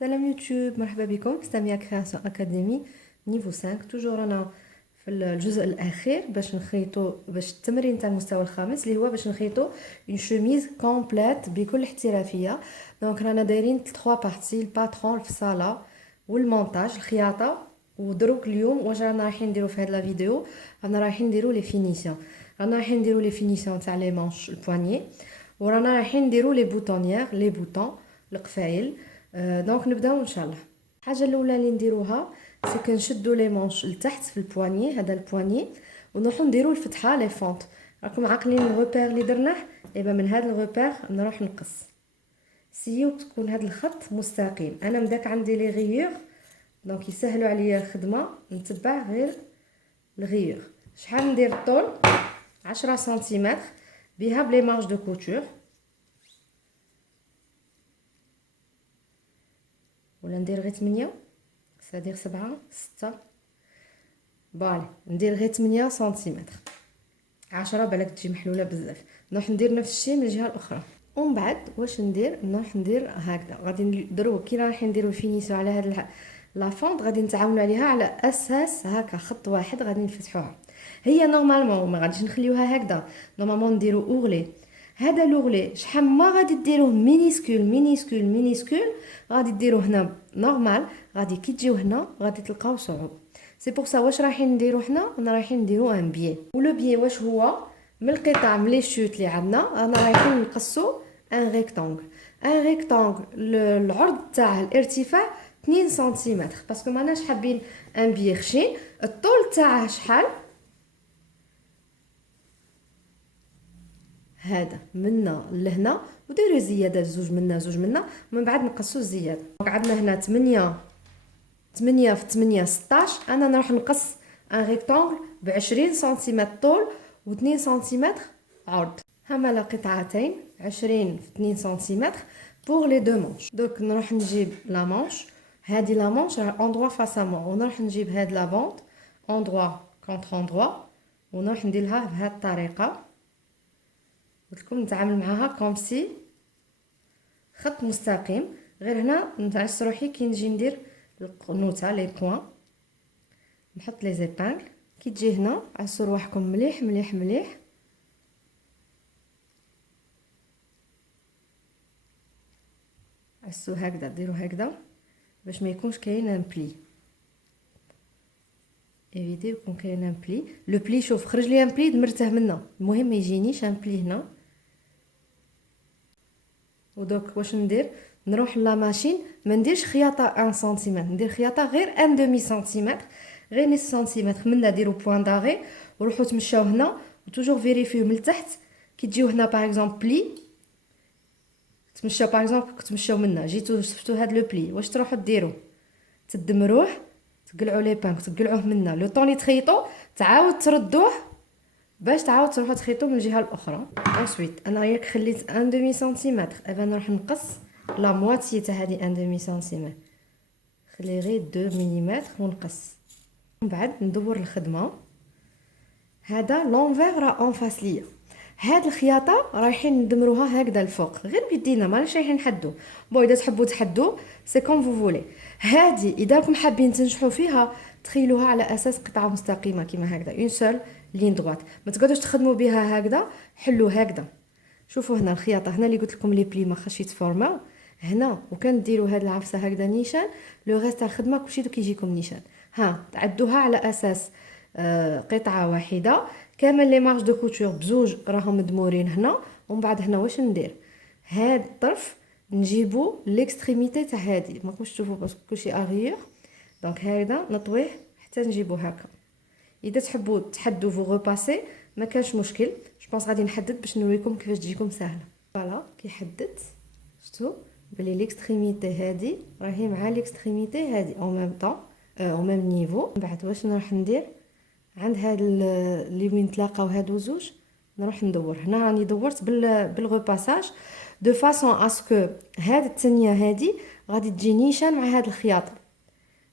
سلام يوتيوب، مرحبا بكم. سامية كرياسيون اكاديمي نيفو 5. توجور انا في الجزء الاخير باش التمرين تاع المستوى الخامس اللي هو باش نخيطو اون شوميز كومبليت بكل احترافيه. دونك رانا دايرين 3 بارتي: الباترون، الفصاله والمونتاج، الخياطه. ودروك اليوم واش رانا رايحين نديرو في هاد لا فيديو؟ رانا رايحين نديرو لي فينيسيون. رانا رايحين نديرو لي فينيسيون تاع لي مانش البواني، ورانا رايحين نديرو لي بوطونيير لي بوطون القفايل. دونك نبداو ان شاء الله. الحاجه الاولى اللي نديروها سي كنشدو لي مونش لتحت في البواني، هذا البواني، ونروحو نديرو الفتحه لي فونت. راكم عاقلين الغوبير اللي درناه؟ ايبا من هذا الغوبير نروح نقص. سيو تكون هذا الخط مستقيم. انا مداك عندي لي غيور دونك يسهلوا عليا الخدمه، نتبع غير الغيور. شحال ندير الطول؟ 10 سنتيمتر بها بلي مارج دو كوتور، ولا ندير غير 8 سادير 7 6. بالي ندير غير 8 سنتيمتر. 10 بالك تجي محلوله بزاف. نروح ندير نفس الشيء من الجهه الاخرى. ومن بعد واش ندير؟ نروح ندير هكذا. غادي نديرو كي رايحين نديرو فينيسيون على هاد لا فونت، غادي نتعاونوا عليها على اساس هكا خط واحد غادي نفتحوها. هي نورمالمون ما غاديش نخليوها هكذا، نورمالمون نديرو اورلي. هذا لوغلي شحال ما غادي ديروه مينيسكول مينيسكول مينيسكول، غادي ديروه هنا نورمال، غادي كي تجيو هنا غادي تلقاو صعوب. سي بور سا واش رايحين نديرو حنا؟ رايحين نديرو ان بيي. ولو بيي واش هو؟ من القطع من لي شوت اللي عندنا رانا رايحين نقصو ان ريكتانغل. ان ريكتانغل العرض تاعه الارتفاع 2 سنتيمتر، باسكو ماناش حابين ان بيي خشين. الطول تاعه شحال؟ هذا منا لهنا، وديروا زياده زوج منا زوج منا، ومن بعد نقصوا الزياده. دونك عندنا هنا 8 في 8 16. انا نروح نقص ان ريكتانغل ب 20 سنتيمتر طول و2 سنتيمتر عرض. هما لا قطعتين 20 في 2 سنتيمتر بور لي دو مانش. دوك نروح نجيب لا مانش، هذه لا مانش راه اندروا فاس مون، ونروح نجيب هاد لا فونت اندروا كونتر اندروا، ونروح نديرها بهذه الطريقه. قلت لكم نتعامل معاها كوم سي خط مستقيم. غير هنا نتعس روحي كي نجي ندير القنوته لي بوين، نحط لي زيبانغ. كي تجي هنا عسوا رواحكم مليح مليح مليح. عسوا هكذا، ديروا هكذا باش ما يكونش كاين ان بلي. ايفيتي يكون كاين ان بلي. لو بلي شوف خرج لي ان بلي دمرته منا، المهم ما يجينيش ان بلي هنا. ودوك واش ندير؟ نروح لا ماشين، ما نديرش خياطه 1 سنتيمتر، ندير خياطه غير 1 دومي سنتيمتر، غير نص سنتيمتر. منا ديروا بوين داغي وروحوا تمشاو هنا، وتوجور فيريفيو من التحت. كي تجيو هنا باغ اكزومبل بلي، تمشاو باغ اكزومبل تمشاو منا جيتو شفتوا هاد لو بلي، واش تروحوا ديروا؟ تدمروه، تقلعوا لي بانك، تقلعوه منا لو طون اللي تخيطوا، تعاود تردوه باش تعاود تروحوا تخيطوا من الجهه الاخرى. انسويت انا ياك خليت 1 دومي سنتيمتر، ايبا نروح نقص لا مواتي تاع هذه 1 دومي سنتيمتر، خلي غير 2 مليمتر ونقص. من بعد ندور الخدمه. هذا لونفير راه اون فاس ليا. هاد الخياطه رايحين ندمروها هكذا الفوق غير بيدينا، ماناش رايحين نحدو. بون اذا تحبوا تحدوا سي كوم فو فولي. هادي اذا راكم حابين تنجحوا فيها تخيلوها على اساس قطعه مستقيمه كيما هكذا، اون سول لين دغوات، ما تقعدوش تخدموا بها هكذا. حلو هكذا. شوفوا هنا الخياطه، هنا اللي قلت لكم لي بلي ما خاش يتفورماو هنا، وكان ديروا هاد العفسه هكذا نيشان. لو ريست تاع الخدمه كلشي دوك يجيكم نيشان. ها تعدوها على اساس قطعه واحده. كامل لي مارج دو كوتور بزوج راهم مدمورين هنا. ومن بعد هنا واش ندير؟ هاد الطرف نجيبو ليكستريميتي تاع هادي، ماكمش تشوفوا باسكو كلشي اغيور. دونك هكذا نطويه حتى نجيبو هكا. اذا تحبوا تحدوا فو غوباسي ما كانش مشكل. جو بونس غادي نحدد باش نوريكم كيفاش تجيكم سهله. فوالا كي حددت شفتوا بلي ليكستريميتي هادي راهي مع ليكستريميتي هادي او ميم طون او ميم نيفو. من بعد واش نروح ندير؟ عند هاد اللي وين تلاقاو هادو زوج نروح ندور. هنا راني دورت بالغوباساج دو فاصون اسكو هاد التانية هادي غادي تجي نيشان مع هاد الخياطه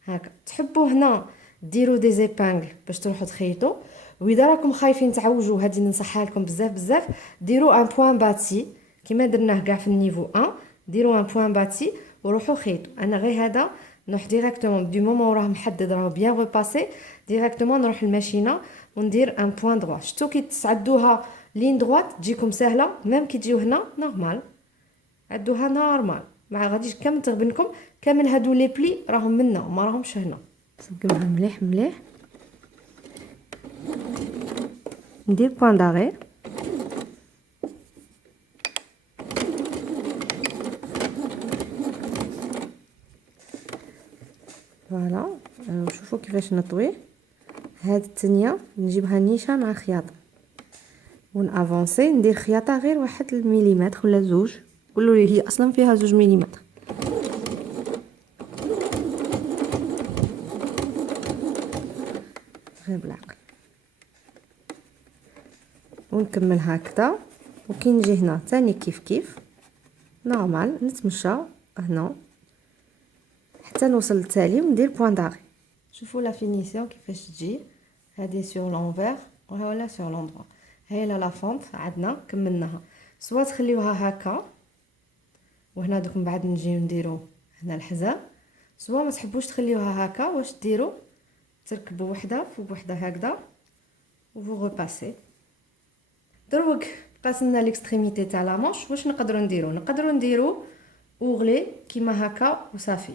هكا. تحبوا هنا ديروا دي زيبانغل باش تروحوا تخيطوا، واذا راكم خايفين تعوجوا هذه ننصحها لكم بزاف بزاف، ديروا ان بوين باتي كيما درناه كاع في النيفو 1. ديروا ان بوين باتي وروحوا خيطوا. انا غير هذا نروح ديريكتومون دو مومون راه محدد راه بيان ريباسي ديريكتومون نروح للماشينه وندير ان بوين دروا. شفتوا كي تعدوها لين دروات تجيكم سهله، ميم كي تجيو هنا نورمال عدوها نورمال، ما غاديش كامل تغبنكم. كامل هادو لي بلي راهم منا وما راهمش هنا. نصقمها مليح مليح، ندير بوين داغي فوالا. شوفوا كيفاش نطوي. هاد الثانيه نجيبها نيشه مع خياطه ونافونسي، ندير خياطه غير 1 مليمتر ولا 2، قولوا لي هي اصلا فيها 2 مليمتر. غير بالعقل ونكمل هكذا. وكي نجي هنا ثاني كيف كيف نورمال نتمشى هنا حتى نوصل للتالي وندير بوين داغي. شوفوا لا فينيسيون كيفاش تجي، هذه سور لونفير وها ولا سور لوندروا. هاي لا فونت عندنا كملناها، سوا تخليوها هكا وهنا دوك من بعد نجيو نديرو هنا الحزام، سوا ما تحبوش تخليوها هكا. واش ديروا تركبوا وحده فوق وحده هكذا وفو ريباسي. دروك بقات لنا ليكستريميتي تاع لا مانش. واش نقدروا نديرو اوغلي كيما هكا وصافي.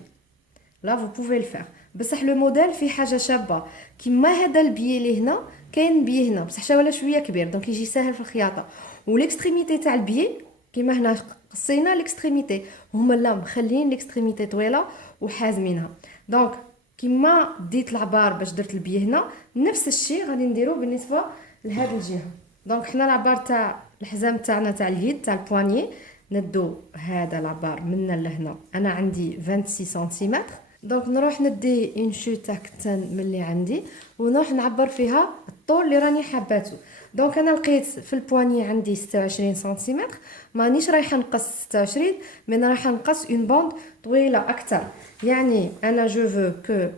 لا فو بوفي الفير، بصح لو موديل فيه حاجه شابه كيما هذا البيي اللي هنا كاين بيي هنا بصح ولا شويه كبير دونك يجي ساهل في الخياطه. وليكستريميتي تاع البيي كيما هنا قصينا ليكستريميتي، هما لا مخلين ليكستريميتي طويله وحازمينها. دونك كيما ديت العبار باش درت البيي هنا نفس الشيء غادي نديرو بالنسبه لهذه الجهه. دونك حنا العبار تاع الحزام تاعنا تاع اليد تاع البواني ندو هذا العبار من لهنا. انا عندي 26 سنتيمتر، دونك نروح ندي اون شوت تاع كتان من اللي عندي ونروح نعبر فيها الطول اللي راني حاباتو. دونك انا لقيت في البواني عندي 26 سنتيمتر، مانيش رايحه نقص 26 من رايحه نقص اون بوند طويله اكثر. يعني انا جو فو كو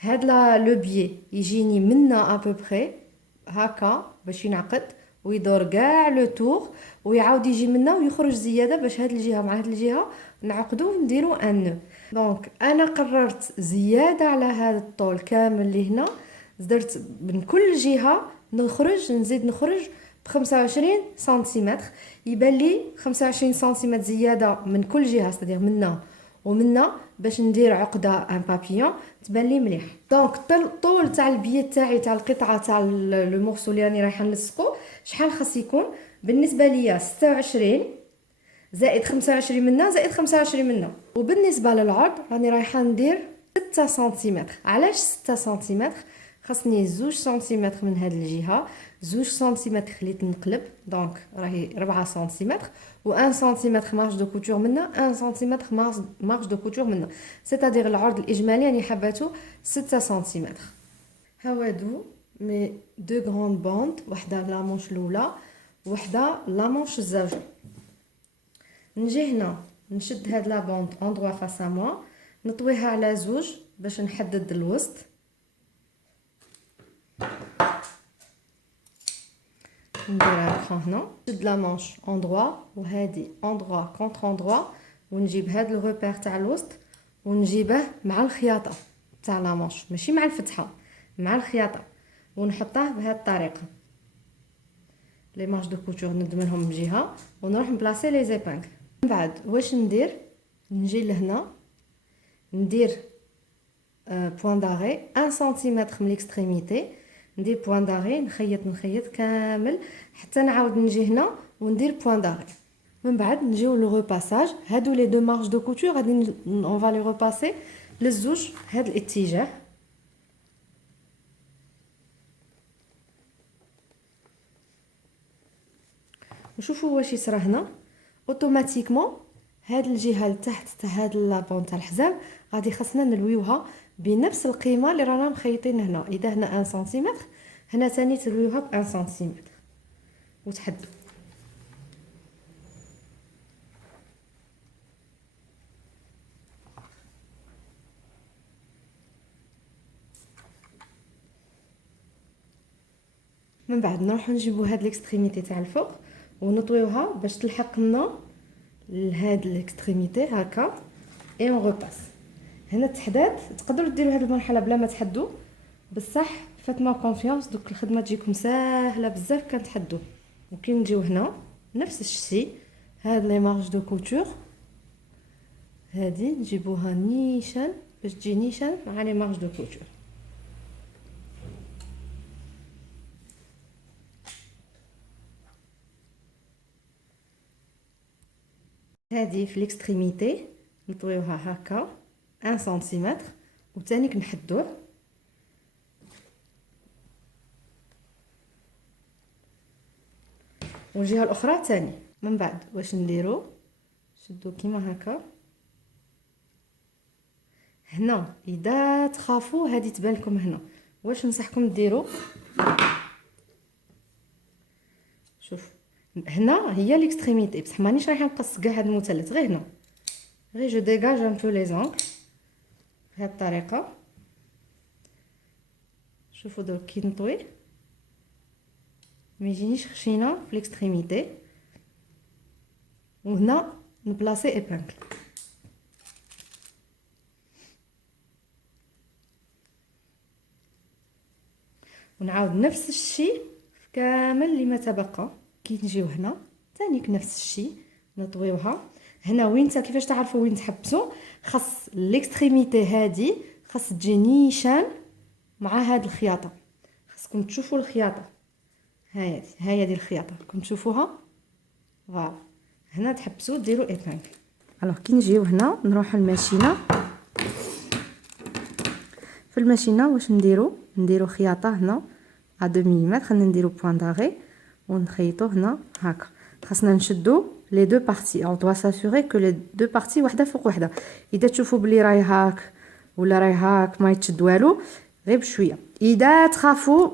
هاد لو بيي يجيني منا ابوبري هكا باش ينعقد ويدور كاع لو تور ويعاود يجي منا ويخرج زياده باش هاد الجهه مع هاد الجهه نعقدو ونديرو ان نو. دونك انا قررت زياده على هذا الطول كامل اللي هنا، درت من كل جهه نزيد نخرج ب 25 سنتيمتر. يبان لي 25 سنتيمتر زياده من كل جهه ستادير منا ومنا باش ندير عقده ان بابيون تبان لي مليح. دونك الطول تاع البيي تاعي تاع القطعه تاع لو مورسو اللي راني رايحه نلصقو شحال خاص يكون بالنسبه ليا 26 زائد 25 منا زائد 25 منا. وبالنسبه للعرض راني رايحه ندير 6 سنتيمتر. علاش 6 سنتيمتر؟ خاصني 2 سنتيمتر من هذه الجهه، 2 سنتيمتر خليت نقلب دونك راهي 4 سنتيمتر و1 سنتيمتر مارج دو كوتور منا، 1 سنتيمتر مارج دو كوتور منا، سيتادير العرض الاجمالي راني حباتو 6 سنتيمتر. هاودو مي دو غروند بوند، وحده لا مونش الاولى وحده لا مونش الزوجه. نجي هنا نشد هاد لا بوند اندروا فاس ا موا نطويها على زوج باش نحدد الوسط. نديرها هنا نشد لا مانش اندروا وهادي اندروا كونتر اندروا ونجيب هاد لو روبير تاع الوسط ونجيبه مع الخياطه تاع لا مانش ماشي مع الفتحه مع الخياطه ونحطه بهذه الطريقه. لي مارج دو كوتور ندمرهم من جهه ونروح نبلاصي لي زيبانغ. من بعد واش ندير؟ نجي لهنا ندير بوين داغي 1 سنتيمتر من ليكستريميتي، ندير بوين داغي نخيط كامل حتى نعاود نجي هنا وندير بوين داغي. من بعد نجيو لو ريباساج. هادو لي دو مارج دو كوتور غادي اون فالي ريباسي للزوج هاد الاتجاه. نشوفوا واش يصرى هنا. اوتوماتيكمون هاد الجهه لتحت تاع هاد لابون تاع الحزام غادي خاصنا نلويوها بنفس القيمه اللي رانا مخيطين هنا. اذا هنا 1 سنتيمتر هنا ثاني تلويوها ب 1 سنتيمتر وتحدوا. من بعد نروحو نجيبو هاد ليكستريميتي تاع الفوق ونطويوها باش تلحق لنا لهاد ليكستريميتي هكا اي اون ريباس. هنا التحداد تقدروا ديروا هذه المرحله بلا ما تحدوا، بصح فاتما كونفيونس دوك الخدمه تجيكم ساهله بزاف كنتحدوا. وكي نجيو هنا نفس الشيء، هاد لي مارج دو كوتور هادي نجيبوها نيشان باش تجي نيشان مع لي مارج دو كوتور. هادي في ليكستريميتي نطويوها هكا 1 سنتيمتر وثاني كنحدوه. والجهه الاخرى ثاني. من بعد واش نديرو؟ شدو كيما هكا. هنا اذا تخافوا هذه تبان لكم هنا، واش نصحكم ديروا؟ شوف هنا هي ليكستريميتي، بصح مانيش رايحه نقص كاع هذا المثلث، غير هنا غير جو ديغاج ان بو لي زونغ بهذه الطريقه. شوفوا درك كي نطوي ما يجينيش خشينه في ليكستريميتي. وهنا نبلاصي ايبانكل ونعاود نفس الشيء في كامل اللي ما تبقى. كي نجيو هنا ثاني نفس الشيء نطويوها. هنا وين كيفاش تعرفوا وين تحبسوا؟ خاص ليكستريميتي هذه خاص تجي نيشان مع هاد الخياطه. خاصكم تشوفوا الخياطه، هاي هي الخياطه راكم تشوفوها. فوالا هنا تحبسوا ديروا ايبانكل. الوغ كي نجيو هنا نروح الماشينه. في الماشينه واش نديرو خياطه هنا ا 2 ملم. خلينا نديرو بوين داغي ونخيطو هنا هكا. خاصنا نشدو لي دو بارتي، او دوا ساسوري كو لي دو بارتي وحده فوق وحده. اذا تشوفوا بلي راهي هاك ولا راهي هاك ما يتشد والو، غير بشويه. اذا تخافوا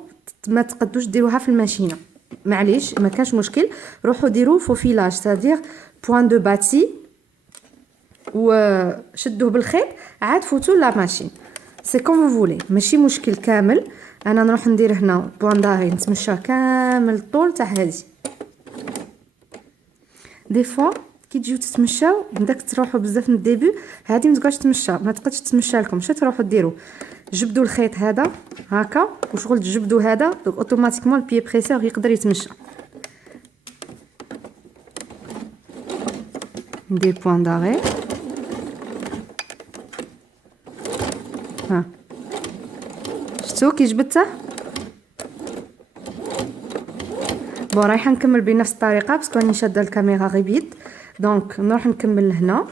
ما تقدوش ديروها في الماشينه، معليش ما كانش مشكل، روحوا ديروا فوفيلاج سادير بوين دو باتي وشدوه بالخيط عاد فوتو لا ماشين. سي كوم فو فولي، ماشي مشكل كامل. انا نروح ندير هنا بوين داغي نتمشى كامل الطول تاع هذه. دي فوا كي تجيو تتمشاو داك تروحوا بزاف من الديبي هذه ما تبقاش تمشى، ما تقدش تمشى لكم. شنو تروحوا ديروا؟ جبدوا الخيط هذا هكا وشغل تجبدوا هذا، دونك اوتوماتيكمون البيي بريسور يقدر يتمشى. ندير بوين داغي ها، شفتوا كي جبدته؟ بون رايحه نكمل بنفس الطريقه باسكو راني شاده الكاميرا غير بيد، دونك نروح نكمل هنا.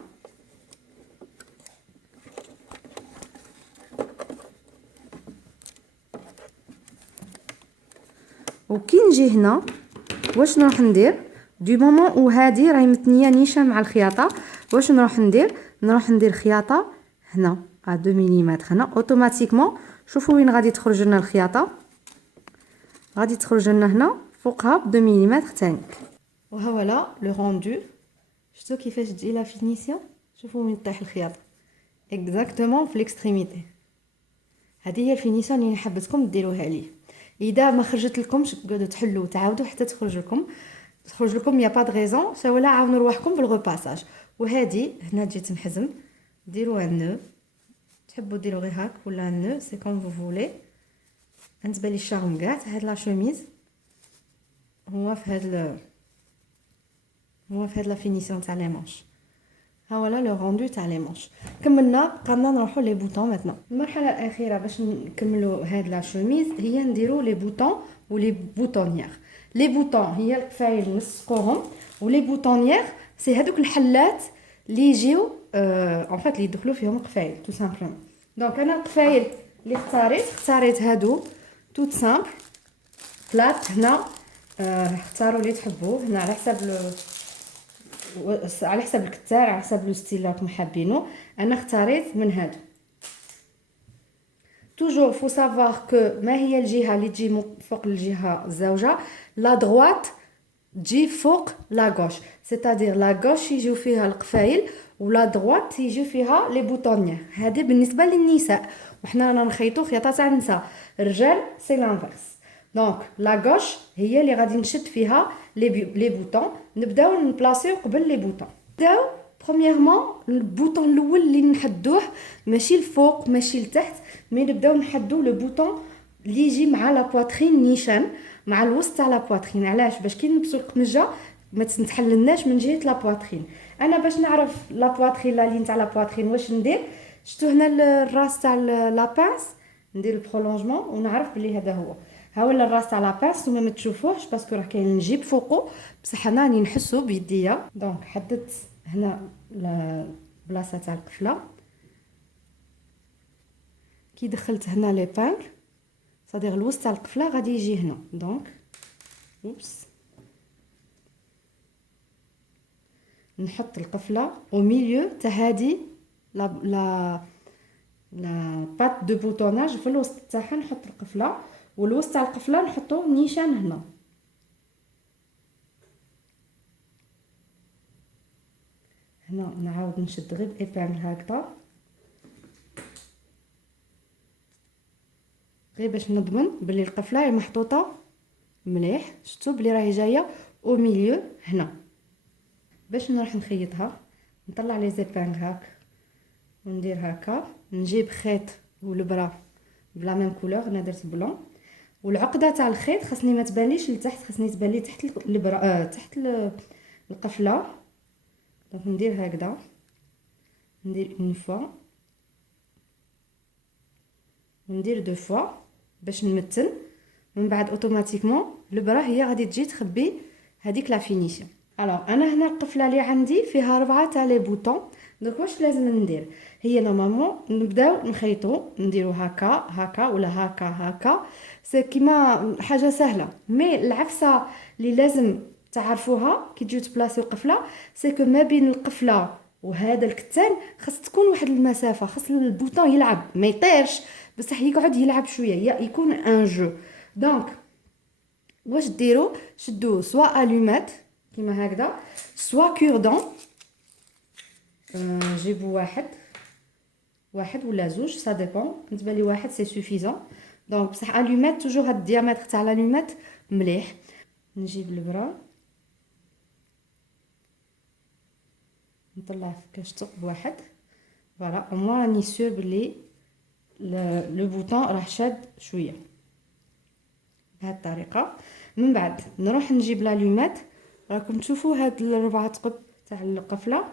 وكي نجي هنا واش نروح ندير؟ دو مومون و هذه راهي متنيه نيشه مع الخياطه، واش نروح ندير خياطه هنا ا 2 ملم. هنا اوتوماتيكمون شوفوا وين غادي تخرج لنا الخياطه، غادي تخرج لنا هنا فوقها ب 2 ملم ثاني. وها ولا لو روندو. شفتوا كيفاش تجي لا فينيسيون؟ شوفوا وين طيح الخياطه اكزاكتومون في ليكستريميتي. هذه هي الفينيسيون اللي حبيتكم ديروها لي. اذا ما خرجت لكمش تقعدوا تحلوا تعاودوا حتى تخرج لكم يا با د غيزون. ولا عاونوا رواحكم بالغوباساج. وهذه هنا تجي تنحزم، ديروا ان نو، تحبوا ديروا غير هاك ولا ان نو سي كوم فو فولي. بالنسبه لي الشارم كاع هاد لا شوميز هو في هاد لا فينيسيون تاع لي مانش. ها ولا لو روندو تاع لي مانش. كملنا قامنا نروحوا لي بوطون. ماتنا المرحله الاخيره باش نكملوا هاد لا شوميز هي نديروا لي بوطون ولي بوطونيير. لي بوطون هي الكفايل نسقوهم، ولي بوطونيير سي هذوك الحلات اللي يجيو ان فات اللي يدخلوا فيهم القفايل تو سامبلومون. دونك انا القفايل اللي اختاريت هادو توت سامبل ثلاث. هنا اختاروا اللي تحبوه هنا على حسب الكتار، على حسب لو ستيل اللي راكم حابينه. انا اختاريت من هادو. توجور فو سافوار كو ما هي الجهه اللي تجي فوق الجهه الزوجه. لا دروات تجي فوق لا غوش، سيتادير لا غوش يجيو فيها القفايل ولا دروات يجيو فيها لي بوطونيير. هذه بالنسبه للنساء، وحنا رانا نخيطوا خياطه تاع النساء. الرجال سي لانفيرس. دونك لا غوش هي اللي غادي نشد فيها لي بوطون. نبداو نبلاصيو قبل لي بوطون. نبداو برومييرمون البوطون الاول اللي نحدوه ماشي الفوق ماشي لتحت، مي نبداو نحدو لو بوطون اللي يجي مع لا بواترين نيشان، مع الوسط تاع لا بواترين. علاش؟ باش كي نلبسو القمجه ما تنتحللناش من جهه لا بواترين. انا باش نعرف لا بواترين لا لين تاع لا بواترين واش ندير، شفتو هنا الراس تاع لا بانس، ندير البرولونجمون ونعرف بلي هذا هو. ها ولا الراس تاع لا بانس وما تشوفوهش باسكو راه كاين الجيب فوقو، بصح انا راني نحسو بيديا. دونك حددت هنا البلاصه تاع القفله، كي دخلت هنا لي بانغ صدير الوسط تاع القفله غادي يجي هنا. دونك اوبس، نحط القفله او ميليو تاع هادي لا بات دو بوطوناج، في الوسط تاعها نحط القفله، والوسط تاع القفله نحطو نيشان هنا. هنا نعاود نشد غير بإبرام هكذا، غير باش نضمن بلي القفله راهي محطوطه مليح. شفتوا بلي راهي جايه او ميليو هنا. باش نروح نخيطها نطلع لي زيبانغ هاك وندير هكا، نجيب خيط والبرا بلا ميم كولور، انا درت بلون، والعقده تاع الخيط خاصني ما تبانيش لتحت، خاصني تبان لي تحت البرا تحت القفله. دونك ندير هكذا، ندير اون فوا وندير دو فوا باش نمتن، من بعد اوتوماتيكمون البرا هي غادي تجي تخبي هذيك لا فينيسيون. الوغ انا هنا القفله اللي عندي فيها 4 تاع لي بوطون. دونك واش لازم ندير؟ هي نورمالمون نبداو نخيطو، نديرو هكا هكا ولا هكا هكا، سي كيما حاجه سهله. مي العفسه اللي لازم تعرفوها كي تجيو تبلاصيو القفله، سي كو ما بين القفله وهذا الكتان خاص تكون واحد المسافه، خاص البوطون يلعب ما يطيرش بصح يقعد يلعب شويه، يكون ان جو. دونك واش ديروا؟ شدوا سوا الومات كيما هكذا، سوا كوردون. جيبوا واحد ولا زوج سا ديبون، بالنسبه لي واحد سي سوفيزون. دونك بصح الومات توجور هاد الديامتر تاع الالومات مليح. نجيب البرا نطلع كاش ثقب واحد، فوالا او موان راني سور بلي لو بوطون راه شاد شويه بهذه الطريقه. من بعد نروح نجيب لالومات، راكم تشوفوا هاد الربعه ثقب تاع القفله،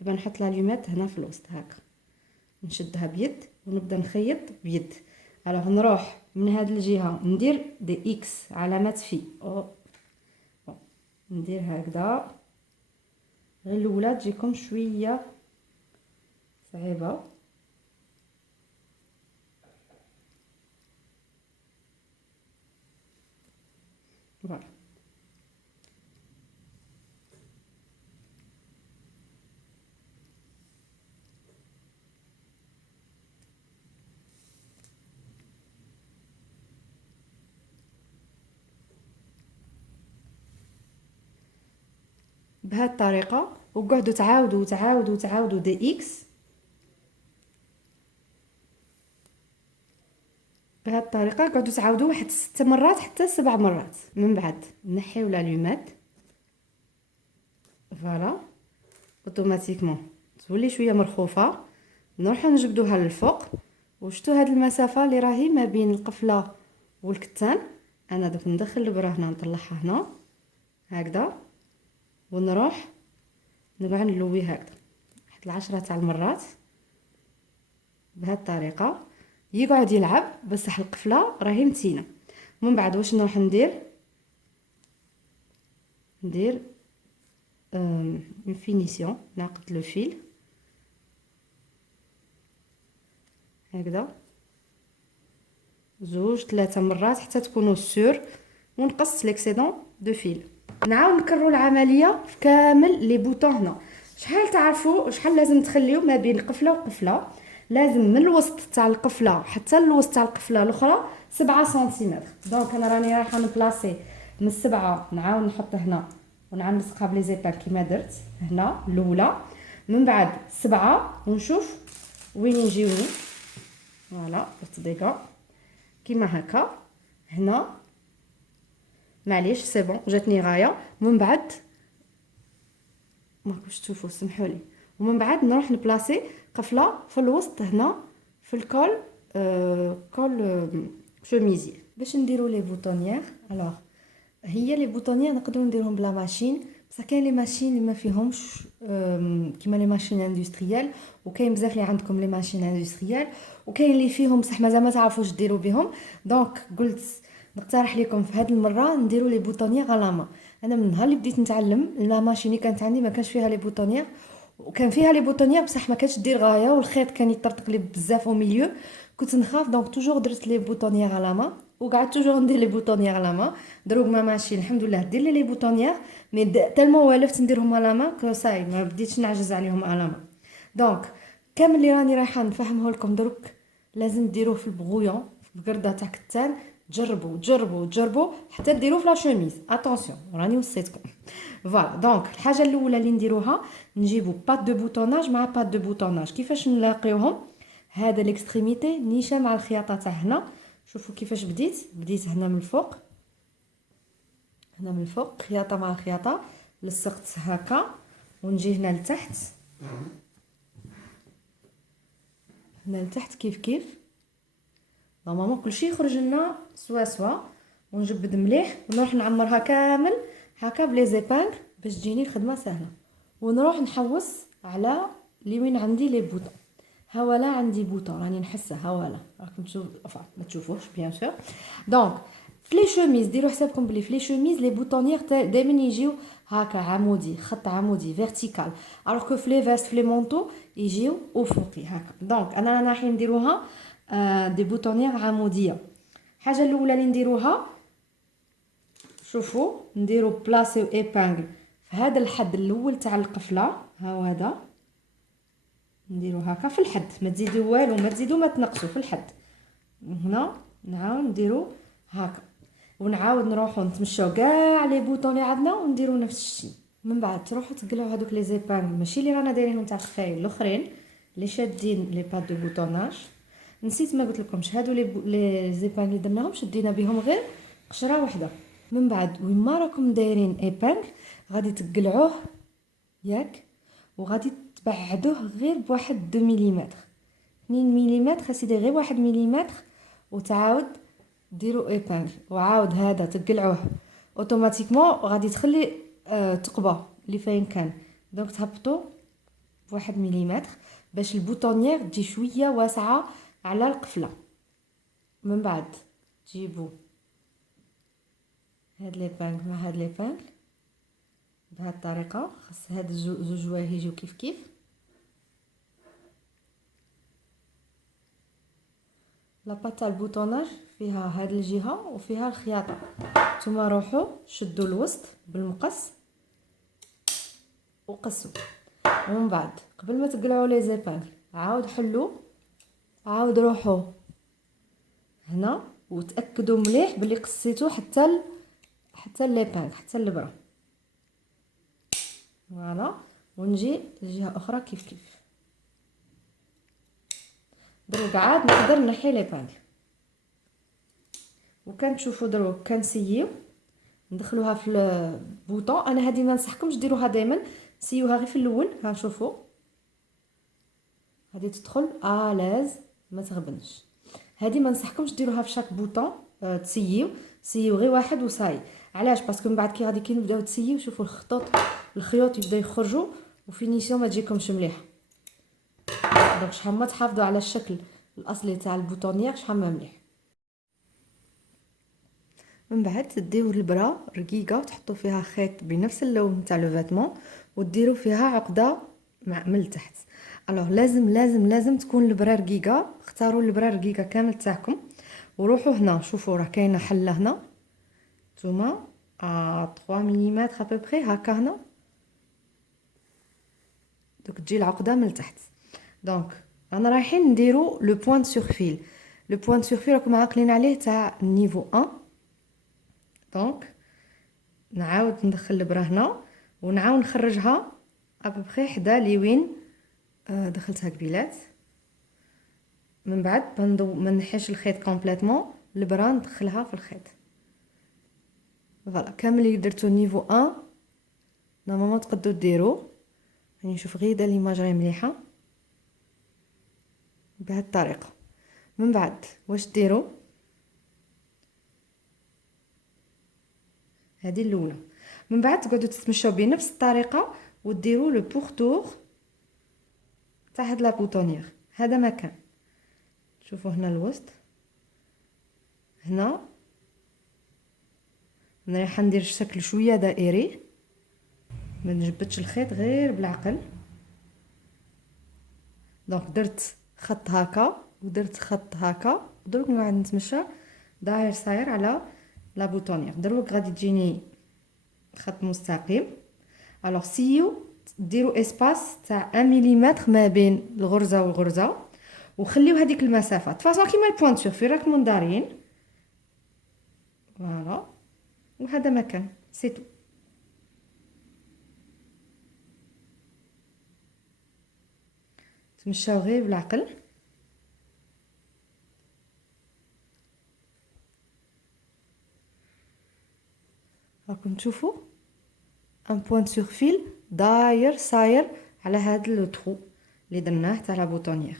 دابا نحط لالومات هنا في الوسط هكا، نشدها بيد ونبدا نخيط بيد. الوغ نروح من هاد الجهه ندير دي اكس علامات في ندير هكذا، غير الاولى تجيكم شويه صعيبه. فوالا بهذه الطريقه، وقعدوا تعاودوا دي اكس بهذه الطريقه، قعدوا تعاودوا واحد 6 مرات حتى 7 مرات. من بعد نحيو لالومات، فوالا اوتوماتيكمون تولي شويه مرخوفه، نروحو نجبدوها للفوق. وشتو هاد المسافه اللي راهي ما بين القفله والكتان، انا دوك ندخل البرا هنا نطلعها هنا هكذا، ونروح نقعد نلوي هكذا واحد 10 تاع المرات بهذه الطريقه، يقعد يلعب بصح القفله راهي متينه. من بعد واش نروح ندير اون فينيسيون، نعقد لو فيل هكذا 2-3 مرات حتى تكونوا سور، ونقص ليكسيدون دو فيل. نعاود نكرروا العمليه في كامل لي بوطون. هنا شحال تعرفوا شحال لازم تخليو ما بين قفله وقفله؟ لازم من الوسط تاع القفله حتى الوسط تاع القفله الاخرى 7 سنتيمتر. دونك انا راني رايحه نبلاصي من 7، نعاود نحط هنا ونعاود نلصقها بلي زيبان كيما درت هنا الاولى، من بعد 7 ونشوف وين يجيوني. فوالا درت ديكا كيما هكا هنا، معليش سي بون جاتني غايه. من بعد ما كنتش تشوفوا سمحوا لي، ومن بعد نروح نبلاصي قفله في الوسط هنا في الكول، كول شوميزي باش نديرو لي بوطونيير. الوغ هي لي بوطونيير نقدروا نديرهم بلا ماشين، بصح كاين لي ماشين اللي ما فيهمش كيما لي ماشين اندستريال، وكاين بزاف اللي عندكم لي ماشين اندستريال، وكاين اللي فيهم بصح مازال ما تعرفوش ديروا بهم. دونك قلت نقترح لكم في هذه المره نديروا لي بوطونيير على ما. انا من نهار اللي بديت نتعلم لا ماشين اللي كانت عندي ما كانش فيها لي بوطونيير، وكان فيها لي بوطونيير بصح ما كانتش دير غايه، والخيط كان يطرطق لي بزاف او ميليو، كنت نخاف. دونك توجور درت لي بوطونيير على ما، وقعدت توجور ندير لي بوطونيير على ما. دروك ما ماشي الحمد لله دير لي بوطونيير، مي تالمون والفت نديرهم على ما كو صاي ما بديتش نعجز عليهم على ما. دونك كامل اللي راني رايحه نفهمه لكم دروك لازم ديروه في البغويون في القرده تاع كتان. جربوا جربوا جربوا حتى ديروه في لا شوميز. اتونسيون راني وصيتكم. فوالا دونك الحاجه الاولى اللي نديروها نجيبوا بات دو بوطوناج مع بات دو بوطوناج. كيفاش نلاقيوهم؟ هذا الاكستريميتي نيشه مع الخياطه تاع هنا. شوفوا كيفاش بديت هنا من الفوق، هنا من الفوق خياطه مع خياطه، لصقت هكا ونجي هنا لتحت، هنا لتحت كيف نورمالمون كلشي يخرج لنا سوا ونجبد مليح ونروح نعمرها كامل هكا بلي زيبانغ باش تجيني الخدمه سهله. ونروح نحوس على لي وين عندي لي بوطون. هاولا عندي بوطون راني نحسه هاولا، راكم تشوف ما تشوفوش بيان سور. دونك في لي شوميز ديروا حسابكم بلي في لي شوميز لي بوطونيير دائما يجيو هكا عمودي، خط عمودي فيرتيكال، الوغ كو في لي فيست في لي مونطو يجيو افقي هكا. دونك انا رايحين نديروها دي بوطونيير عموديه. الحاجه الاولى اللي نديروها شوفوا نديرو بلاصيو ايبانغل في هذا الحد الاول تاع القفله، ها هذا نديرو هكا في الحد، ما تزيدوا والو ما تزيدوا ما تنقصوا في الحد. هنا نعاود نديرو هكا ونعاود نروحو نتمشاو كاع لي بوطون اللي عندنا ونديرو نفس الشيء. من بعد تروحوا تقلعوا هذوك لي زيبانغ ماشي اللي رانا دايرينهم تاع الخايل، الاخرين اللي شادين لي بات دو بوطوناج. نسيت ما قلت لكمش هادو لي زيبانغ اللي درناهم شدينا بهم غير قشره واحده. من بعد وين ما راكم دايرين ايبانغ غادي تقلعوه ياك، وغادي تبعدوه غير بواحد 2 مليمتر 2 مليمتر سيدي، غير 1 مليمتر، وتعاود ديروا ايبانغ وعاود هذا تقلعوه اوتوماتيكمون غادي تخلي تقبى اللي فين كان. دونك تهبطوا بواحد مليمتر باش البوطونيير تجي شويه واسعه على القفله. من بعد تجيبوا هاد ليبانغ مع هاد ليبانغ بهاد الطريقه، خاص هاد زوج جوايه يجيو كيف لاباط تاع البوطوناج فيها هاد الجهه وفيها الخياطه. نتوما روحوا شدوا الوسط بالمقص وقصوا، ومن بعد قبل ما تقلعوا لي زيبانغ عاود حلوا، عاود روحوا هنا وتاكدوا مليح باللي قصيتو حتى ليبانغ حتى الابره. فوالا ونجي لجهه اخرى كيف دروك عاد نقدر نحي ليبانغ. وكان تشوفوا دروك كنسيو ندخلوها في البوطون. انا هذه ما ننصحكمش ديروها دائما، سيوها غير في الاول. ها شوفوا هذه تدخل الاز ما تغبنش. هذه ما ننصحكمش ديروها في شاك بوطون. سيو غير واحد وصاي. علاش؟ باسكو من بعد كي غادي كي نبداو تسيو شوفوا الخيوط يبداو يخرجوا وفينيسيون ما تجيكمش مليحه. دونك شحال ما تحافظوا على الشكل الاصلي تاع البوطونيير شحال ما مليح. من بعد تديو البرا رقيقه وتحطوا فيها خيط بنفس اللون تاع لو فيتمون وديروا فيها عقده من التحت. الوغ لازم تكون البرا رقيقه. اختاروا البرا رقيقه كامل تاعكم وروحوا هنا شوفوا راه كاينه حله هنا نتوما 3 مليمتر ابوبري هكا هنا. دوك تجي العقده من التحت. دونك انا رايحين نديرو لو بوين سور فيل. لو بوين سور فيل راكم عاقلين عليه تاع نيفو 1. دونك نعاود ندخل البرا هنا ونعاود نخرجها ابوبري حدا لي وين دخلتها قبيلات. من بعد ما نحيش الخيط كومبليتمون البرا ندخلها في الخيط. فوالا كامل اللي درتو نيفو 1 نورمالمون تقدروا ديرو. راني نشوف غير دا ليماج مليحه بهذه الطريقه. من بعد واش ديروا، هذه الاولى. من بعد تقعدوا تتمشاو بنفس الطريقه وديروا لو بورتور تاع هاد لا بوطونيير. هذا مكان، شوفوا هنا الوسط، هنا انا رايحه ندير الشكل شويه دائري، ما نجبدش الخيط غير بالعقل. دونك درت خط هكا ودرت خط هكا، دروك نقعد نتمشى داير صاير على لا بوطونيير. دروك غادي تجيني خط مستقيم. الوغ سيو ديروا اسباس تاع 1 ملم ما بين الغرزه والغرزه، وخليو هذيك المسافه فاصون كيما البوانتور في راكم دارين. فوالا، وهذا مكان سي تو. تمشاو غير بالعقل. راكم تشوفوا ان بوين سور فيل داير صاير على هذا لو ترو اللي درناه تاع لا بوطونيير.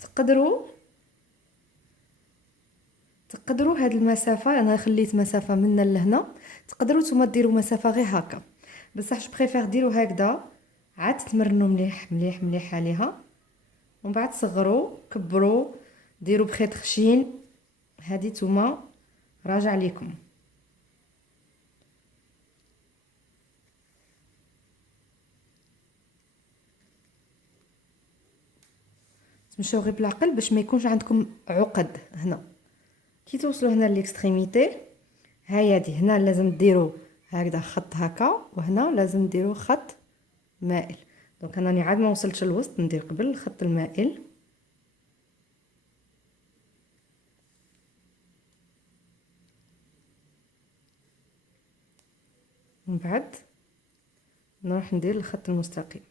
تقدروا هاد المسافه، انا خليت مسافه من لهنا، تقدروا نتوما ديروا مسافه غير هكا، بصح جو بريفير ديروا هكذا، عاد تمرنوا مليح مليح مليح عليها، ومن بعد صغروا كبروا ديروا بخيط خشين. هذه نتوما راجع ليكم. تمشاو غير بالعقل باش ما يكونش عندكم عقد. هنا كي توصلوا هنا ليكستريميتي، هيا دي هنا لازم ديروا هكذا خط هكا، وهنا لازم ديروا خط مائل. دونك انا عاد ما وصلتش الوسط، ندير قبل الخط المائل. ومن بعد نروح ندير الخط المستقيم.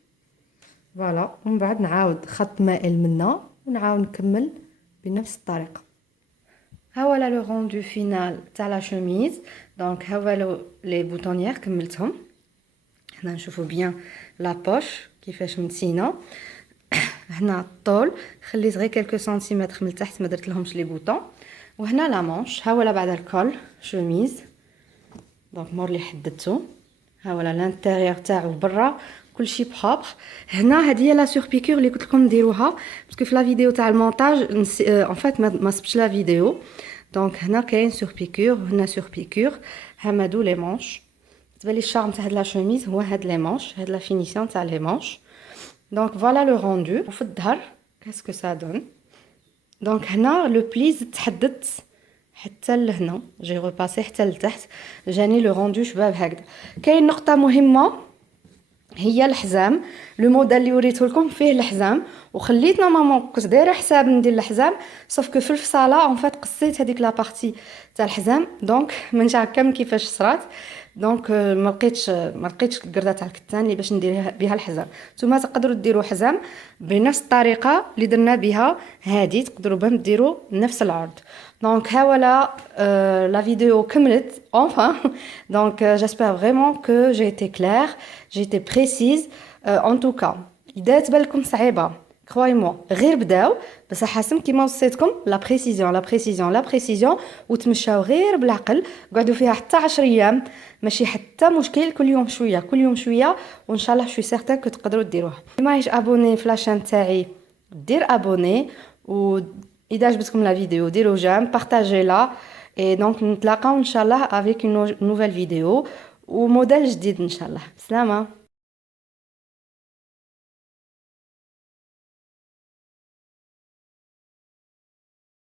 فوالا، ومن بعد نعاود خط مائل منا ونعاود نكمل بنفس الطريقه. ها هو لو روندو فينال تاع لا شوميز. دونك ها هو لي بوطونيير كملتهم. هنا نشوفوا بيان لا بوش كيفاش متينه. هنا الطول خليت غير كلكو سنتيمتر من تحت، ما درت لهمش لي بوطون. وهنا لا مونش، ها هو بعد الكول شوميز. دونك مور اللي حددته، ها هو لانتيريور تاعو برا كلشي بروبر. هنا هذه هي لا سور بيكور اللي قلت لكم ديروها، باسكو في لا فيديو تاع المونتاج ان فات ما سبتش لا فيديو. دونك هنا كاين سور بيكور وهنا سور بيكور. هادو لي مونش. بالنسبه لي الشارم تاع هاد لا شوميز هو هاد لي مونش، هاد لا فينيسيون تاع لي مونش. دونك فوالا لو روندو. وفي الظهر كاسكو سا دون. دونك هنا لو بليز تحددت حتى لهنا، جي ريباسي حتى لتحت، جاني لو روندو شباب هكذا. كاين نقطه مهمه هي الحزام. لو موديل اللي وريته لكم فيه الحزام، وخليت نورمالمون كنت دايره حساب ندير الحزام، صافي كو في الفصاله اون فات قصيت هذيك لا بارتي تاع الحزام. دونك مانيش عارفه كيفاش صرات. دونك ما لقيتش القرده تاع الكتان اللي باش ندير بها الحزام. نتوما تقدروا ديروا حزام بنفس الطريقه اللي درنا بها هذه، تقدروا بهم ديروا نفس العرض. دونك ها ولا لا فيديو كملت enfin. Donc j'espère vraiment que j'ai été claire, j'ai été précise. En tout cas اذا تبان لكم صعيبه كروي مو غير بداو، بس حاسم كيما وصيتكم لا بريسيزيون لا بريسيزيون لا بريسيزيون، وتمشاو غير بالعقل، قعدوا فيها حتى 10 ايام ماشي حتى مشكل. كل يوم شويه كل يوم شويه، وان شاء الله شوي سيغتان كو تقدروا ديروها. ماهيش ابوني في لاشين تاعي دير ابوني، واذا عجبتكم لا فيديو ديروا جيم بارطاجي لا. اي دونك نتلاقاو ان شاء الله افيك اون نوفيل فيديو وموديل جديد ان شاء الله. بسلامه.